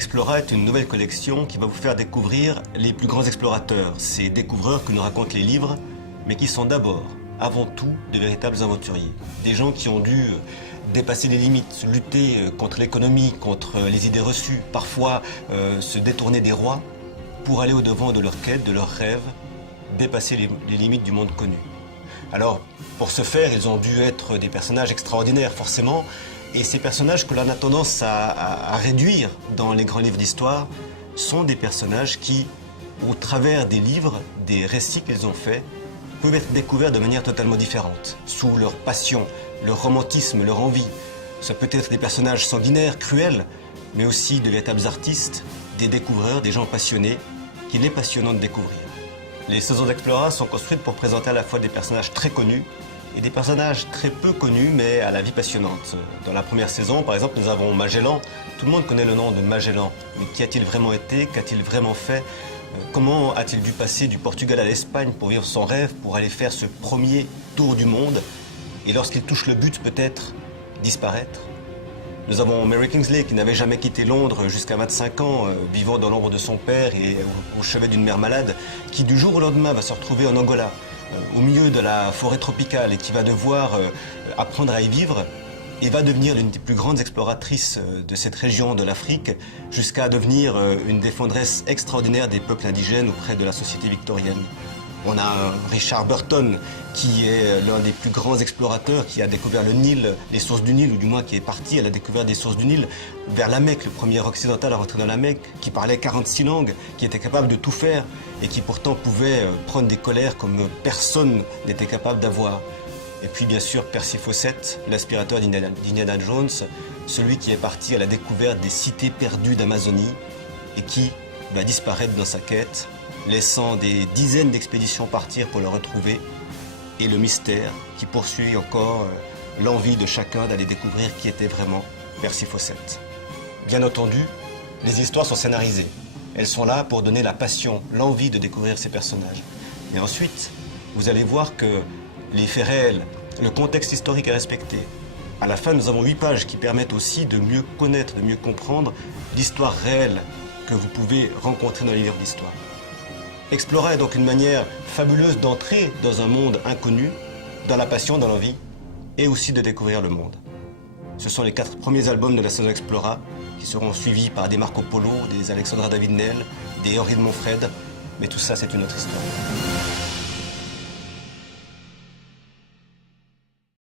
Explora est une nouvelle collection qui va vous faire découvrir les plus grands explorateurs, ces découvreurs que nous racontent les livres, mais qui sont d'abord, avant tout, de véritables aventuriers. Des gens qui ont dû dépasser les limites, lutter contre l'économie, contre les idées reçues, parfois se détourner des rois pour aller au-devant de leur quête, de leurs rêves, dépasser les limites du monde connu. Alors, pour ce faire, ils ont dû être des personnages extraordinaires, forcément, et ces personnages que l'on a tendance à réduire dans les grands livres d'histoire sont des personnages qui, au travers des livres, des récits qu'ils ont faits, peuvent être découverts de manière totalement différente, sous leur passion, leur romantisme, leur envie. Ça peut être des personnages sanguinaires, cruels, mais aussi de véritables artistes, des découvreurs, des gens passionnés, qu'il est passionnant de découvrir. Les saisons d'Explora sont construites pour présenter à la fois des personnages très connus et des personnages très peu connus, mais à la vie passionnante. Dans la première saison, par exemple, nous avons Magellan. Tout le monde connaît le nom de Magellan. Mais qui a-t-il vraiment été? Qu'a-t-il vraiment fait? Comment a-t-il dû passer du Portugal à l'Espagne pour vivre son rêve, pour aller faire ce premier tour du monde? Et lorsqu'il touche le but, peut-être disparaître? Nous avons Mary Kingsley qui n'avait jamais quitté Londres jusqu'à 25 ans, vivant dans l'ombre de son père et au chevet d'une mère malade, qui du jour au lendemain va se retrouver en Angola, au milieu de la forêt tropicale et qui va devoir apprendre à y vivre et va devenir l'une des plus grandes exploratrices de cette région de l'Afrique jusqu'à devenir une défendresse extraordinaire des peuples indigènes auprès de la société victorienne. On a Richard Burton, qui est l'un des plus grands explorateurs, qui a découvert le Nil, les sources du Nil, ou du moins qui est parti à la découverte des sources du Nil, vers la Mecque, le premier occidental à rentrer dans la Mecque, qui parlait 46 langues, qui était capable de tout faire, et qui pourtant pouvait prendre des colères comme personne n'était capable d'avoir. Et puis bien sûr Percy Fawcett, l'aspirateur d'Indiana Jones, celui qui est parti à la découverte des cités perdues d'Amazonie, et qui va disparaître dans sa quête, laissant des dizaines d'expéditions partir pour le retrouver, et le mystère qui poursuit encore l'envie de chacun d'aller découvrir qui était vraiment Percy Fawcett. Bien entendu, les histoires sont scénarisées. Elles sont là pour donner la passion, l'envie de découvrir ces personnages. Et ensuite, vous allez voir que les faits réels, le contexte historique est respecté. À la fin, nous avons 8 pages qui permettent aussi de mieux connaître, de mieux comprendre l'histoire réelle que vous pouvez rencontrer dans les livres d'histoire. Explora est donc une manière fabuleuse d'entrer dans un monde inconnu, dans la passion, dans l'envie, et aussi de découvrir le monde. Ce sont les 4 premiers albums de la saison Explora, qui seront suivis par des Marco Polo, des Alexandra David-Néel, des Henri de Montfred, mais tout ça c'est une autre histoire.